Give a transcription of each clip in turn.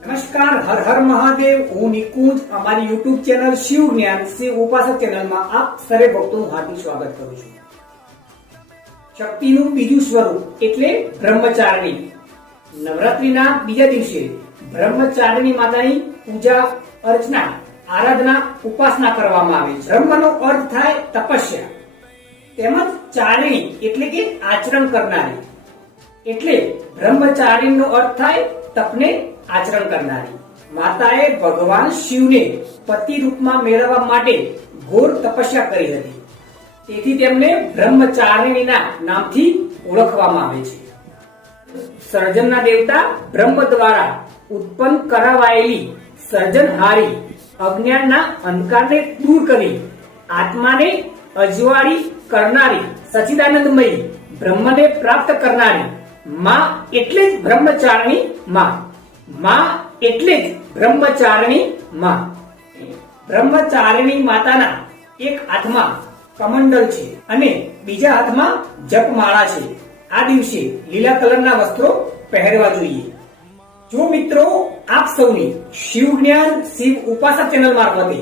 નમસ્કાર, હર હર મહાદેવ. હું નિકુંજ. અમારી યુટ્યુબ ચેનલ શિવ જ્ઞાન શિવ ઉપાસક ચેનલમાં આપ સર્વે ભક્તોનું હાર્દિક સ્વાગત કરું છું. શક્તિનું બીજું સ્વરૂપ એટલે બ્રહ્મચારિણી. નવરાત્રીના બીજા દિવસે બ્રહ્મચારિણી માતાની પૂજા અર્ચના આરાધના ઉપાસના કરવામાં આવે છે. બ્રહ્મનો અર્થ થાય તપસ્યા, તેમજ ચારિણી એટલે કે આચરણ કરનારી. એટલે બ્રહ્મચારિણીનો અર્થ થાય તપને આચરણ કરનારી. માતાએ ભગવાન શિવને પતિ રૂપમાં મેળવવા માટે ઘોર તપસ્યા કરી હતી, તેથી તેમને બ્રહ્મચારિણીના નામથી ઓળખવામાં આવે છે. સર્જનના દેવતા બ્રહ્મ દ્વારા ઉત્પન્ન કરાવાયેલી સર્જનહારી અજ્ઞાનના અંધકારને દૂર કરી આત્માને અજવાળી કરનારી સચ્ચિદાનંદમયી બ્રહ્મને પ્રાપ્ત કરનારી માં એટલે જ બ્રહ્મચારિણી માં. માં એટલે જ બ્રહ્મચારિણી માં. બ્રહ્મચારિણી માતાના એક હાથમાં કમંડલ છે અને બીજા હાથમાં જપમાળા છે. આ દિવસે લીલા કલરના વસ્ત્રો પહેરવા જોઈએ. જો મિત્રો આપ સૌની શિવ જ્ઞાન શિવ ઉપાસક ચેનલ મારફતે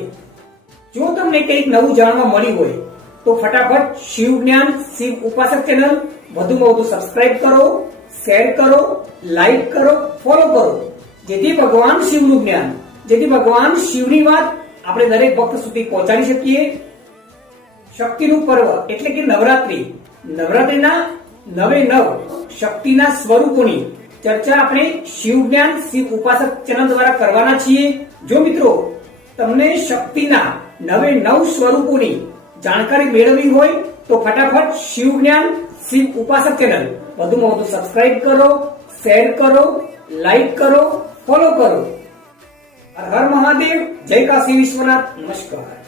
જો તમને કંઈક નવું જાણવા મળ્યું હોય તો ફટાફટ શિવ જ્ઞાન શિવ ઉપાસક ચેનલ વધુમાં વધુ સબસ્ક્રાઇબ કરો, શેર કરો, લાઈક કરો, ફોલો કરો, જેથી ભગવાન શિવનું જ્ઞાન, જેથી ભગવાન શિવની વાત આપણે દરેક ભક્ત સુધી પહોંચાડી શકીએ. શક્તિનું પર્વ એટલે કે નવરાત્રી. નવરાત્રીના 9 શક્તિના સ્વરૂપોની ચર્ચા આપણે શિવ જ્ઞાન શિવ ઉપાસક ચેનલ દ્વારા કરવાના છીએ. જો મિત્રો તમને શક્તિના 9 સ્વરૂપોની જાણકારી મેળવવી હોય તો ફટાફટ શિવ જ્ઞાન શિવ ઉપાસક ચેનલ વધુમાં વધુ સબસ્ક્રાઇબ કરો, શેર કરો, લાઈક કરો, ફોલો કરો. હર હર મહાદેવ. જય કાશી વિશ્વનાથ. નમસ્કાર.